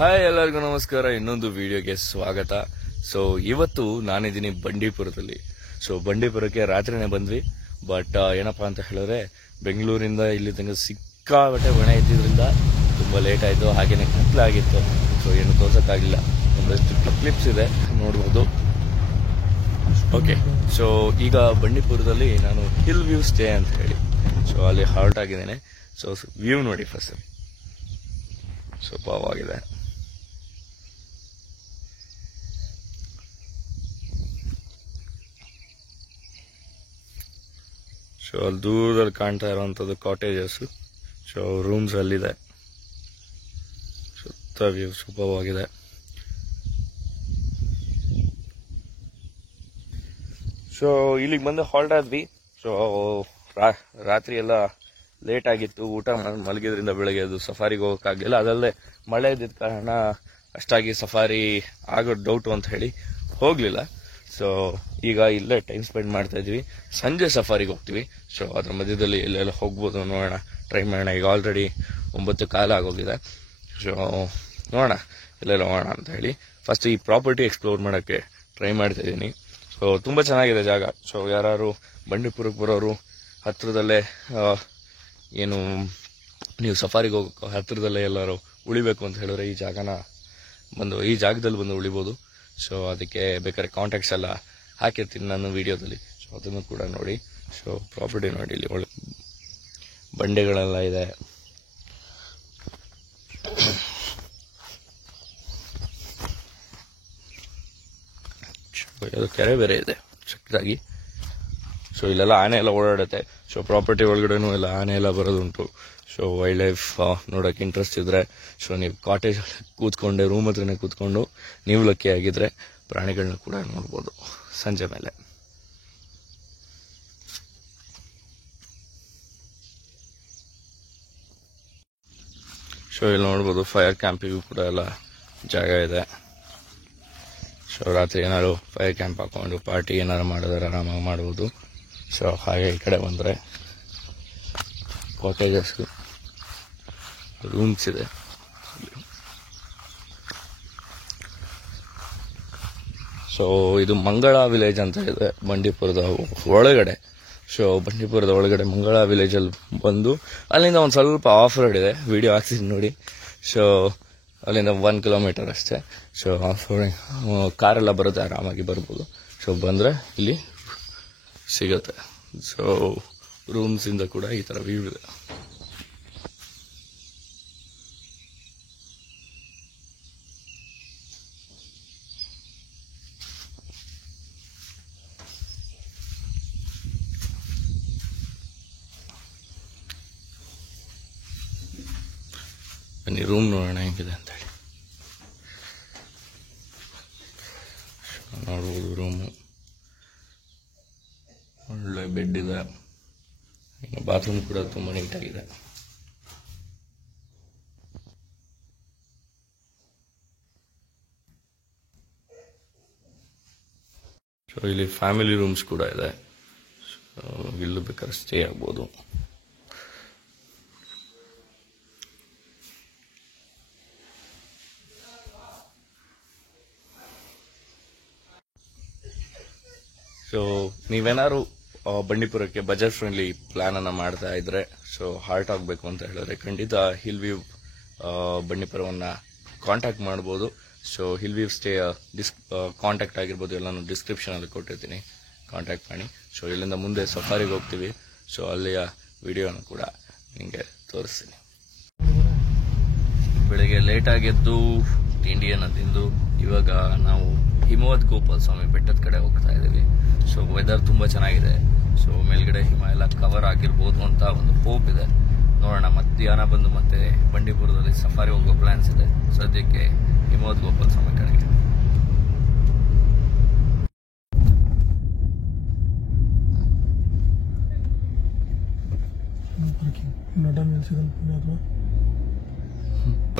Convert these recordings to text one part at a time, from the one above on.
Hi ಎಲ್ಲರಿಗೂ ನಮಸ್ಕಾರ. ಇನ್ನೊಂದು ವಿಡಿಯೋಗೆ ಸ್ವಾಗತ. ಸೊ ಇವತ್ತು ನಾನಿದ್ದೀನಿ ಬಂಡೀಪುರದಲ್ಲಿ. ಸೊ ಬಂಡೀಪುರಕ್ಕೆ ರಾತ್ರಿನೇ ಬಂದ್ವಿ. ಬಟ್ ಏನಪ್ಪಾ ಅಂತ ಹೇಳಿದ್ರೆ ಬೆಂಗಳೂರಿಂದ ಇಲ್ಲಿ ತನಕ ಸಿಕ್ಕಾಬಟ್ಟೆ ಹೊಣೆ ಇದ್ದಿದ್ರಿಂದ ತುಂಬಾ ಲೇಟ್ ಆಯಿತು. ಹಾಗೇನೆ ಕತ್ಲಾಗಿತ್ತು. ಸೊ ಏನು ತೋರ್ಸೋಕ್ಕಾಗಿಲ್ಲ. ಒಂದಷ್ಟು ಕ್ಲಿಪ್ಸ್ ಇದೆ ನೋಡ್ಬೋದು. ಓಕೆ, ಸೊ ಈಗ ಬಂಡೀಪುರದಲ್ಲಿ ನಾನು ಹಿಲ್ ವ್ಯೂ ಸ್ಟೇ ಅಂತ ಹೇಳಿ ಸೊ ಅಲ್ಲಿ ಹಾಲ್ಟ್ ಆಗಿದ್ದೇನೆ. ಸೊ ವ್ಯೂ ನೋಡಿ ಫಸ್ಟ್. ಸೂಪರ್ವಾಗಿದೆ. ಸೊ ಅಲ್ಲಿ ದೂರದಲ್ಲಿ ಕಾಣ್ತಾ ಇರುವಂಥದ್ದು ಕಾಟೇಜಸ್. ಸೊ ರೂಮ್ಸ್ ಅಲ್ಲಿದೆ. ಸುತ್ತ ವ್ಯೂ ಸೂಪರ್ವಾಗಿದೆ. ಸೊ ಇಲ್ಲಿಗೆ ಬಂದು ಹಾಲ್ಟ್ ಆದ್ವಿ. ಸೊ ರಾತ್ರಿ ಎಲ್ಲ ಲೇಟ್ ಆಗಿತ್ತು. ಊಟ ಮಲಗಿದ್ರಿಂದ ಬೆಳಗ್ಗೆ ಅದು ಸಫಾರಿಗೆ ಹೋಗೋಕ್ಕಾಗಲಿಲ್ಲ. ಅದಲ್ಲದೆ ಮಳೆ ಇದ್ದಿದ್ದ ಕಾರಣ ಅಷ್ಟಾಗಿ ಸಫಾರಿ ಆಗೋ ಡೌಟು ಅಂತ ಹೇಳಿ ಹೋಗಲಿಲ್ಲ. ಸೊ ಈಗ ಇಲ್ಲೇ ಟೈಮ್ ಸ್ಪೆಂಡ್ ಮಾಡ್ತಾ ಇದ್ವಿ. ಸಂಜೆ ಸಫಾರಿಗೆ ಹೋಗ್ತೀವಿ. ಸೊ ಅದ್ರ ಮಧ್ಯದಲ್ಲಿ ಎಲ್ಲೆಲ್ಲ ಹೋಗ್ಬೋದು ನೋಡೋಣ, ಟ್ರೈ ಮಾಡೋಣ. ಈಗ ಆಲ್ರೆಡಿ 9:15 ಆಗೋಗಿದೆ. ಸೊ ನೋಡೋಣ ಎಲ್ಲೆಲ್ಲ ಹೋಗೋಣ ಅಂತ ಹೇಳಿ ಫಸ್ಟ್ ಈ ಪ್ರಾಪರ್ಟಿ ಎಕ್ಸ್ಪ್ಲೋರ್ ಮಾಡೋಕ್ಕೆ ಟ್ರೈ ಮಾಡ್ತಾ ಇದ್ದೀನಿ. ಸೊ ತುಂಬ ಚೆನ್ನಾಗಿದೆ ಜಾಗ. ಸೊ ಯಾರು ಬಂಡೀಪುರಕ್ಕೆ ಬರೋರು ಹತ್ತಿರದಲ್ಲೇ ಏನು ನೀವು ಸಫಾರಿಗೆ ಹೋಗೋ ಹತ್ತಿರದಲ್ಲೇ ಎಲ್ಲರೂ ಉಳಿಬೇಕು ಅಂತ ಹೇಳಿದ್ರೆ ಈ ಜಾಗದಲ್ಲಿ ಬಂದು ಉಳಿಬೋದು. ಸೊ ಅದಕ್ಕೆ ಬೇಕಾದ್ರೆ ಕಾಂಟ್ಯಾಕ್ಟ್ಸ್ ಎಲ್ಲ ಹಾಕಿರ್ತೀನಿ ನಾನು ವಿಡಿಯೋದಲ್ಲಿ. ಸೊ ಅದನ್ನು ಕೂಡ ನೋಡಿ. ಸೊ ಪ್ರಾಪರ್ಟಿ ನೋಡಿ, ಇಲ್ಲಿ ಒಳ್ಳೆ ಬಂಡೆಗಳೆಲ್ಲ ಇದೆ. ಕೆರೆ ಬೇರೆ ಇದೆ ಚಿಕ್ಕದಾಗಿ. ಸೊ ಇಲ್ಲೆಲ್ಲ ಆನೆ ಎಲ್ಲ ಓಡಾಡುತ್ತೆ. ಸೊ ಪ್ರಾಪರ್ಟಿ ಒಳಗಡೆನೂ ಎಲ್ಲ ಆನೆ ಎಲ್ಲ ಬರೋದುಂಟು. ಸೊ ವೈಲ್ಡ್ ಲೈಫ್ ನೋಡೋಕೆ ಇಂಟ್ರೆಸ್ಟ್ ಇದ್ರೆ ಸೊ ನೀವು ಕಾಟೇಜ್ ಕೂತ್ಕೊಂಡೆ ರೂಮ್ ಹತ್ರನೇ ಕೂತ್ಕೊಂಡು ನೀವು ಲಕ್ಕಿ ಆಗಿದ್ರೆ ಪ್ರಾಣಿಗಳನ್ನ ಕೂಡ ನೋಡ್ಬೋದು ಸಂಜೆ ಮೇಲೆ. ಸೊ ಇಲ್ಲಿ ನೋಡ್ಬೋದು ಫೈರ್ ಕ್ಯಾಂಪಿಗೂ ಕೂಡ ಎಲ್ಲ ಜಾಗ ಇದೆ. ಸೊ ರಾತ್ರಿ ಏನಾದ್ರು ಫೈರ್ ಕ್ಯಾಂಪ್ ಹಾಕೊಂಡು ಪಾರ್ಟಿ ಏನಾದ್ರು ಮಾಡಿದ್ರೆ ಆರಾಮಾಗಿ ಮಾಡ್ಬೋದು. ಸೊ ಹಾಗೆ ಈ ಕಡೆ ಬಂದರೆ ಕಾಟೇಜಸ್ ರೂಮ್ಸ್ ಇದೆ. ಸೊ ಇದು ಮಂಗಳ ವಿಲೇಜ್ ಅಂತ ಇದೆ ಬಂಡೀಪುರದ ಒಳಗಡೆ. ಸೊ ಬಂಡೀಪುರದ ಒಳಗಡೆ ಮಂಗಳ ವಿಲೇಜಲ್ಲಿ ಬಂದು ಅಲ್ಲಿಂದ ಒಂದು ಸ್ವಲ್ಪ ಆಫ್ ರೋಡ್ ಇದೆ, ವಿಡಿಯೋ ಹಾಕ್ತೀನಿ ನೋಡಿ. ಸೊ ಅಲ್ಲಿಂದ 1 ಕಿಲೋಮೀಟರ್ ಅಷ್ಟೇ. ಸೊ ಆಫ್ ರೋಡ್ ಕಾರೆಲ್ಲ ಬರುತ್ತೆ, ಆರಾಮಾಗಿ ಬರ್ಬೋದು. ಸೊ ಬಂದರೆ ಇಲ್ಲಿ ಸಿಗುತ್ತೆ. ಸೊ ರೂಮ್ಸಿಂದ ಕೂಡ ಈ ಥರ ವ್ಯೂ ಇದೆ. ಬನ್ನಿ ರೂಮ್ ನೋಡೋಣ ಹೆಂಗಿದೆ ಅಂತೇಳಿ. ನೋಡ್ಬೋದು ರೂಮು ಒಳ್ಳೆ ಬೆಡ್ ಇದೆ. ಇನ್ನು ಬಾತ್ರೂಮ್ ಕೂಡ ತುಂಬ ನೀಟಾಗಿದೆ. ಸೊ ಇಲ್ಲಿ ಫ್ಯಾಮಿಲಿ ರೂಮ್ಸ್ ಕೂಡ ಇದೆ. ಸೊ ಇಲ್ಲೂ ಬೇಕಾದ್ರೆ ಸ್ಟೇ ಆಗ್ಬೋದು. ಸೊ ನೀವೇನಾದ್ರು ಬಂಡೀಪುರಕ್ಕೆ ಬಜೆಟ್ ಫ್ರೆಂಡ್ಲಿ ಪ್ಲಾನ್ ಅನ್ನ ಮಾಡ್ತಾ ಇದ್ರೆ ಸೊ ಹಾಲ್ಟ್ ಆಗಬೇಕು ಅಂತ ಹೇಳಿದ್ರೆ ಖಂಡಿತ ಹಿಲ್ ವ್ಯೂ ಬಂಡೀಪುರವನ್ನ ಕಾಂಟ್ಯಾಕ್ಟ್ ಮಾಡ್ಬೋದು. So hill view stay contact ಆಗಿರ್ಬೋದು ಎಲ್ಲಾನು ಡಿಸ್ಕ್ರಿಪ್ಷನ್ ಅಲ್ಲಿ ಕೊಟ್ಟಿರ್ತೀನಿ, ಕಾಂಟ್ಯಾಕ್ಟ್ ಮಾಡಿ. ಸೊ ಇಲ್ಲಿಂದ ಮುಂದೆ ಸಫಾರಿಗೆ ಹೋಗ್ತೀವಿ. ಸೊ ಅಲ್ಲಿಯ ವಿಡಿಯೋನ ಕೂಡ ನಿಮಗೆ ತೋರಿಸ್ತೀನಿ. ಬೆಳಿಗ್ಗೆ ಲೇಟಾಗಿ ಎದ್ದು ತಿಂಡಿಯನ್ನು ತಿಂದು ಇವಾಗ ನಾವು ಹಿಮವದ್ ಗೋಪಾಲ ಸ್ವಾಮಿ ಬೆಟ್ಟದ ಕಡೆ ಹೋಗ್ತಾ ಇದ್ದೀವಿ. ಸೊ ವೆದರ್ ತುಂಬ ಚೆನ್ನಾಗಿದೆ. ಸೊ ಮೇಲ್ಗಡೆ ಹಿಮ ಎಲ್ಲ ಕವರ್ ಆಗಿರ್ಬೋದು ಅಂತ ಒಂದು ಹೋಪ್ ಇದೆ. ನೋಡೋಣ, ಮಧ್ಯಾಹ್ನ ಬಂದು ಮತ್ತೆ ಬಂಡೀಪುರದಲ್ಲಿ ಸಫಾರಿ ಹೋಗೋ ಪ್ಲಾನ್ಸ್ ಇದೆ. ಸದ್ಯಕ್ಕೆ ಹಿಮವದ್ ಗೋಪಾಲ ಸ್ವಾಮಿ ಕಡೆಗೆ.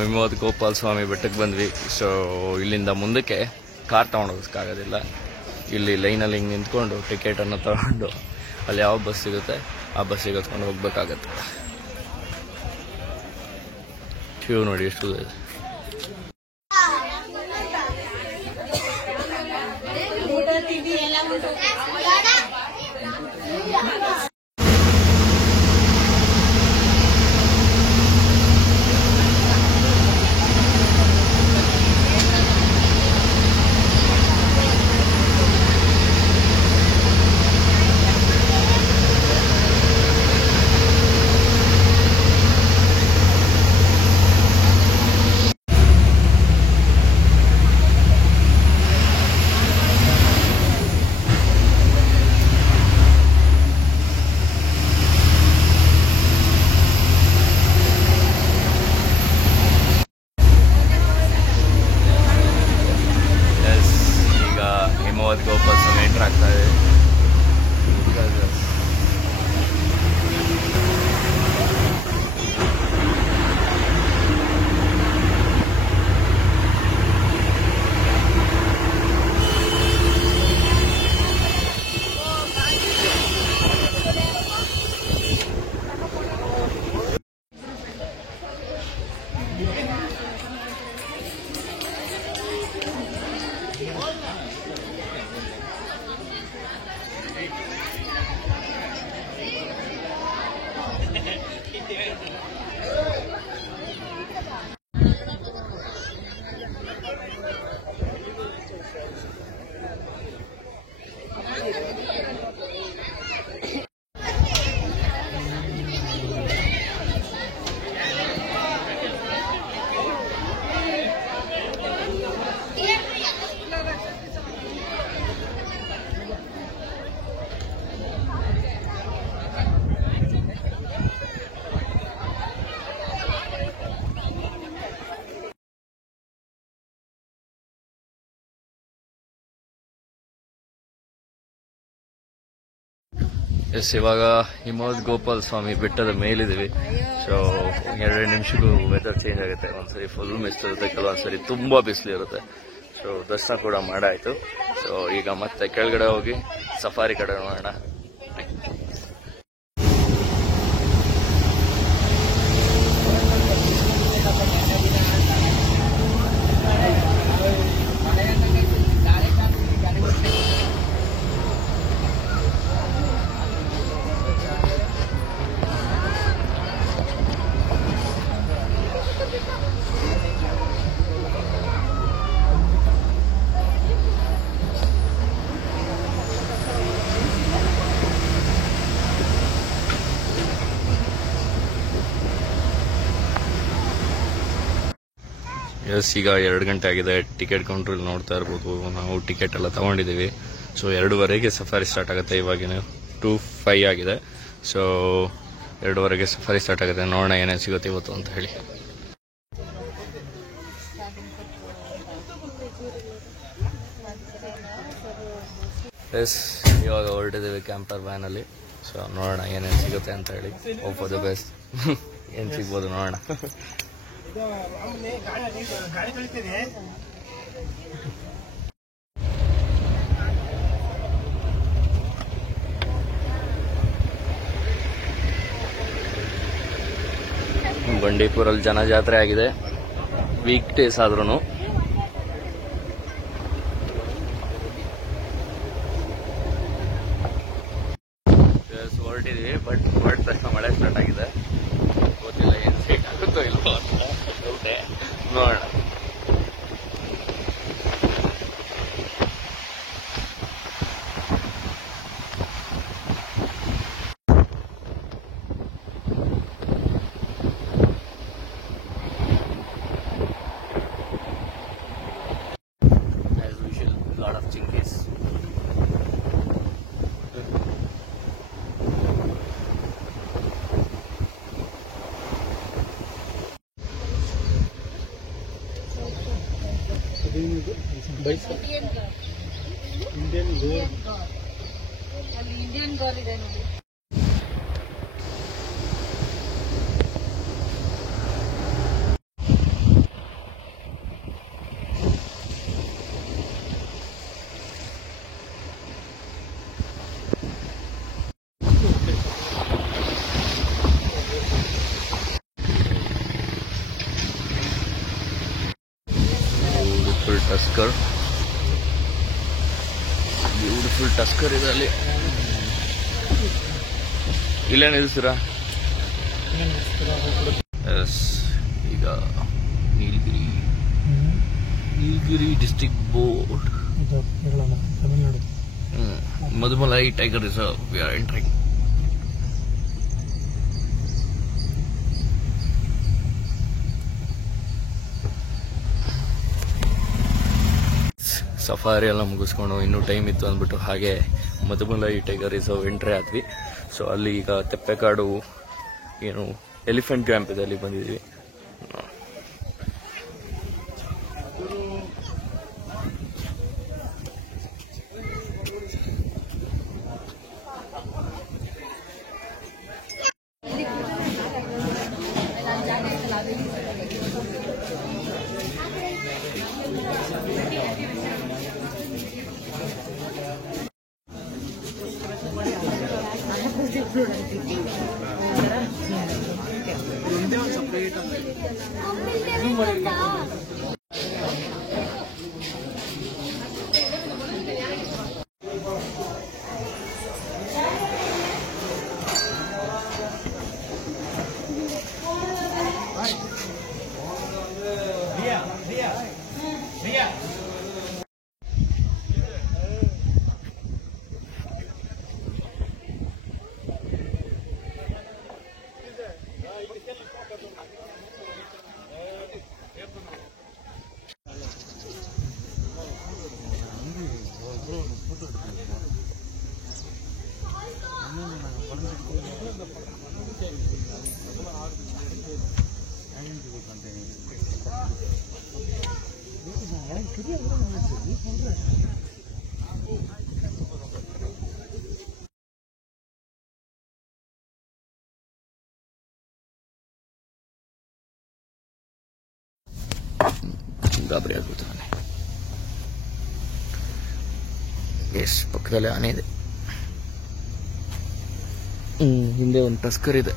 ಹಿಮವದ್ ಗೋಪಾಲ ಸ್ವಾಮಿ ಬೆಟ್ಟಕ್ಕೆ ಬಂದ್ವಿ. ಸೊ ಇಲ್ಲಿಂದ ಮುಂದಕ್ಕೆ ಕಾರ್ ತಗೊಂಡೋಗೋಕ್ಕಾಗೋದಿಲ್ಲ. ಇಲ್ಲಿ ಲೈನಲ್ಲಿ ಹಿಂಗೆ ನಿಂತ್ಕೊಂಡು ಟಿಕೆಟನ್ನು ತಗೊಂಡು ಅಲ್ಲಿ ಯಾವ ಬಸ್ ಸಿಗುತ್ತೆ ಆ ಬಸ್ಸಿಗೆ ಹತ್ಕೊಂಡು ಹೋಗ್ಬೇಕಾಗತ್ತೆ. ಕ್ಯೂ ನೋಡಿ ಎಷ್ಟು ಇದೆ. ಎಸ್, ಇವಾಗ ಹಿಮವದ್ ಗೋಪಾಲ್ ಸ್ವಾಮಿ ಬೆಟ್ಟದ ಮೇಲಿದ್ದೀವಿ. ಸೊ 2 ನಿಮಿಷಕ್ಕೂ ವೆದರ್ ಚೇಂಜ್ ಆಗುತ್ತೆ. ಒಂದ್ಸರಿ ಫುಲ್ ಮಿಸ್ಟ್ ಇರುತ್ತೆ, ಕೆಲವೊಂದ್ಸರಿ ತುಂಬಾ ಬಿಸಿಲು ಇರುತ್ತೆ. ಸೊ ದರ್ಶನ ಕೂಡ ಮಾಡಾಯ್ತು. ಸೊ ಈಗ ಮತ್ತೆ ಕೆಳಗಡೆ ಹೋಗಿ ಸಫಾರಿ ಕಡೆ ನೋಡೋಣ. ಎಸ್, ಈಗ 2 ಗಂಟೆ ಆಗಿದೆ. ಟಿಕೆಟ್ ಕೌಂಟ್ರಲ್ಲಿ ನೋಡ್ತಾ ಇರ್ಬೋದು, ನಾವು ಟಿಕೆಟ್ ಎಲ್ಲ ತಗೊಂಡಿದ್ದೀವಿ. ಸೊ 2:15ಗೆ ಸಫಾರಿ ಸ್ಟಾರ್ಟ್ ಆಗುತ್ತೆ. ಇವಾಗಿನ 2:05 ಆಗಿದೆ. ಸೊ 2:15ಗೆ ಸಫಾರಿ ಸ್ಟಾರ್ಟ್ ಆಗುತ್ತೆ. ನೋಡೋಣ ಏನೇನು ಸಿಗುತ್ತೆ ಇವತ್ತು ಅಂತ ಹೇಳಿ. ಎಸ್, ಇವಾಗ ಹೊರಟಿದ್ದೀವಿ ಕ್ಯಾಂಪರ್ ವ್ಯಾನಲ್ಲಿ. ಸೊ ನೋಡೋಣ ಏನೇನು ಸಿಗುತ್ತೆ ಅಂತ ಹೇಳಿ. Hope for the best. ಏನು ಸಿಗ್ಬೋದು ನೋಡೋಣ. ಬಂಡೀಪುರಲ್ಲಿ ಜನಜಾತ್ರೆ ಆಗಿದೆ, ವೀಕ್ ಡೇಸ್ ಆದ್ರೂ. ಹೊರಟಿದೀವಿ, ಬಟ್ ಹೊರಟ ತಕ್ಷಣ ಮಳೆ ಸ್ಟಾರ್ಟ್ ಆಗಿದೆ. ಗೊತ್ತಿಲ್ಲ ಏನು ಸೀಟ್ ಆಗುತ್ತೋ ಇಲ್ವೋ ಅಂತ ನೋಡೋಣ. As usual, lot of chinkies. Indian girl ಇದೆ ನೋಡಿ. ಬ್ಯೂಟಿಫುಲ್ ಟಸ್ಕರ್ ಇದೆ ಅಲ್ಲಿ. ಇಲ್ಲೇ ನಿಲ್ಸಿರಾ? ಎಸ್, ಈಗ Nilgiri district board, Tamil Nadu, Mudumalai tiger reserve. We are entering. Safari ಎಲ್ಲ ಮುಗಿಸ್ಕೊಂಡು ಇನ್ನೂ ಟೈಮ್ ಇತ್ತು ಅಂದ್ಬಿಟ್ಟು ಹಾಗೆ ಮಧುಮಲೈ ಟೈಗರ್ ರಿಸರ್ವ್ ಎಂಟ್ರಿ ಆದ್ವಿ. ಸೊ ಅಲ್ಲಿ ಈಗ ತೆಪ್ಪೆಕಾಡು ಏನು ಎಲಿಫೆಂಟ್ ಕ್ಯಾಂಪ್ ಇದೆ, ಅಲ್ಲಿ ಬಂದಿದ್ವಿ. ಗಾಬರಿ ಆಗ್ಬಿಡ್ತಾನೆ. ಎಸ್, ಪಕ್ಕದಲ್ಲಿ ಆನೆ ಇದೆ. ಹಿಂದೆ ಒಂದು ಟಸ್ಕರ್ ಇದೆ.